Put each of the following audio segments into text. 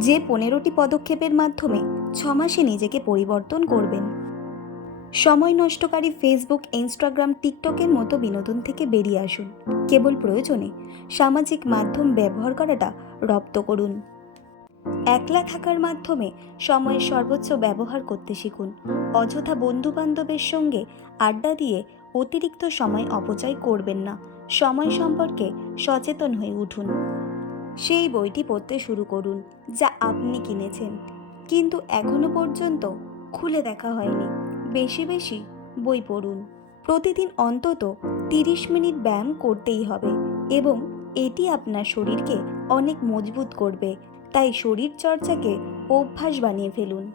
যে পনেরোটি পদক্ষেপের মাধ্যমে ছ মাসে নিজেকে পরিবর্তন করবেন। সময় নষ্টকারী ফেসবুক, ইনস্টাগ্রাম, টিকটকের মতো বিনোদন থেকে বেরিয়ে আসুন। কেবল প্রয়োজনে সামাজিক মাধ্যম ব্যবহার করাটা রপ্ত করুন। একলা থাকার মাধ্যমে সময়ের সর্বোচ্চ ব্যবহার করতে শিখুন। অযথা বন্ধু বান্ধবের সঙ্গে আড্ডা দিয়ে অতিরিক্ত সময় অপচয় করবেন না। সময় সম্পর্কে সচেতন হয়ে উঠুন। সেই বইটি পড়তে শুরু করুন, যা আপনি কিনেছেন। কিন্তু এখনও পর্যন্ত খুলে দেখা হয়নি। বেশি বেশি বই পড়ুন। প্রতিদিন অন্তত তিরিশ মিনিট ব্যায়াম করতেই হবে এবং এটি আপনার শরীরকে অনেক মজবুত করবে। তাই শরীর চর্চাকে অভ্যাস বানিয়ে ফেলুন।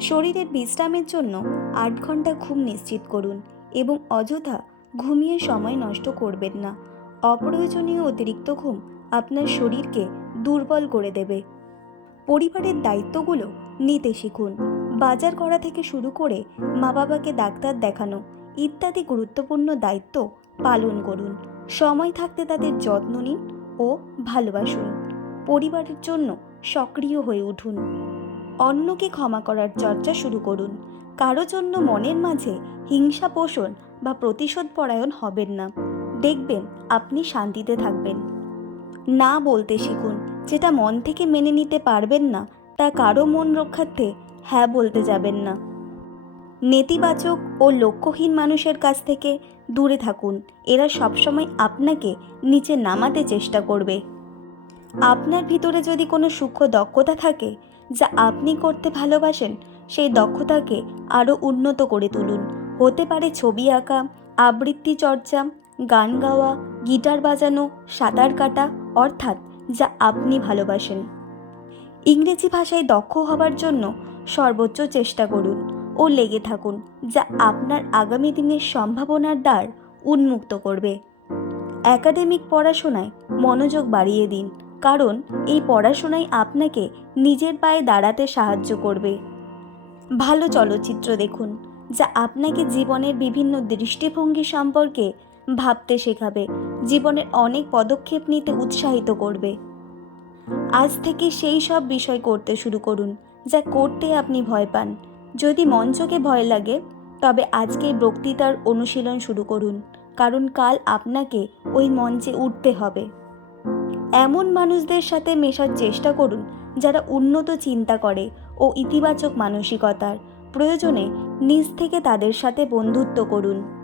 শরীরের বিশ্রামের জন্য আট ঘণ্টা ঘুম নিশ্চিত করুন এবং অযথা ঘুমিয়ে সময় নষ্ট করবেন না। অপ্রয়োজনীয় অতিরিক্ত ঘুম আপনার শরীরকে দুর্বল করে দেবে। পরিবারের দায়িত্বগুলো নিতে শিখুন। বাজার করা থেকে শুরু করে মা বাবাকে ডাক্তার দেখানো ইত্যাদি গুরুত্বপূর্ণ দায়িত্ব পালন করুন। সময় থাকতে তাদের যত্ন নিন ও ভালোবাসুন। পরিবারের জন্য সক্রিয় হয়ে উঠুন। অন্যকে ক্ষমা করার চর্চা শুরু করুন। কারও জন্য মনের মাঝে হিংসা পোষণ বা প্রতিশোধ পরায়ণ হবেন না। দেখবেন আপনি শান্তিতে থাকবেন। না বলতে শিখুন। যেটা মন থেকে মেনে নিতে পারবেন না, তা কারও মন রক্ষার্থে হ্যাঁ বলতে যাবেন না। নেতিবাচক ও লক্ষ্যহীন মানুষের কাছ থেকে দূরে থাকুন। এরা সবসময় আপনাকে নিচে নামাতে চেষ্টা করবে। আপনার ভিতরে যদি কোনো সূক্ষ্ম দক্ষতা থাকে, যা আপনি করতে ভালোবাসেন, সেই দক্ষতাকে আরও উন্নত করে তুলুন। হতে পারে ছবি আঁকা, আবৃত্তি চর্চা, গান গাওয়া গিটার বাজানো, সাঁতার কাটা, অর্থাৎ যা আপনি ভালোবাসেন। ইংরেজি ভাষায় দক্ষ হবার জন্য সর্বোচ্চ চেষ্টা করুন ও লেগে থাকুন, যা আপনার আগামী দিনের সম্ভাবনার দ্বার উন্মুক্ত করবে। একাডেমিক পড়াশোনায় মনোযোগ বাড়িয়ে দিন, কারণ এই পড়াশোনাই আপনাকে নিজের পায়ে দাঁড়াতে সাহায্য করবে। ভালো চলচ্চিত্র দেখুন, যা আপনাকে জীবনের বিভিন্ন দৃষ্টিভঙ্গি সম্পর্কে ভাবতে শেখাবে, জীবনের অনেক পদক্ষেপ নিতে উৎসাহিত করবে। আজ থেকে সেই সব বিষয় করতে শুরু করুন, যা করতে আপনি ভয় পান। যদি মঞ্চকে ভয় লাগে, তবে আজকে বক্তৃতার অনুশীলন শুরু করুন, কারণ কাল আপনাকে ওই মঞ্চে উঠতে হবে। এমন মানুষদের সাথে মেশার চেষ্টা করুন, যারা উন্নত চিন্তা করে ও ইতিবাচক মানসিকতার প্রয়োজনে নিজ থেকে তাদের সাথে বন্ধুত্ব করুন।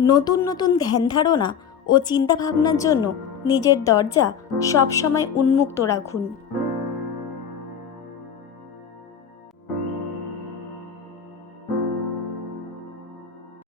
নতুন নতুন ধ্যান ধারণা ও চিন্তাভাবনার জন্য নিজের দরজা সবসময় উন্মুক্ত রাখুন।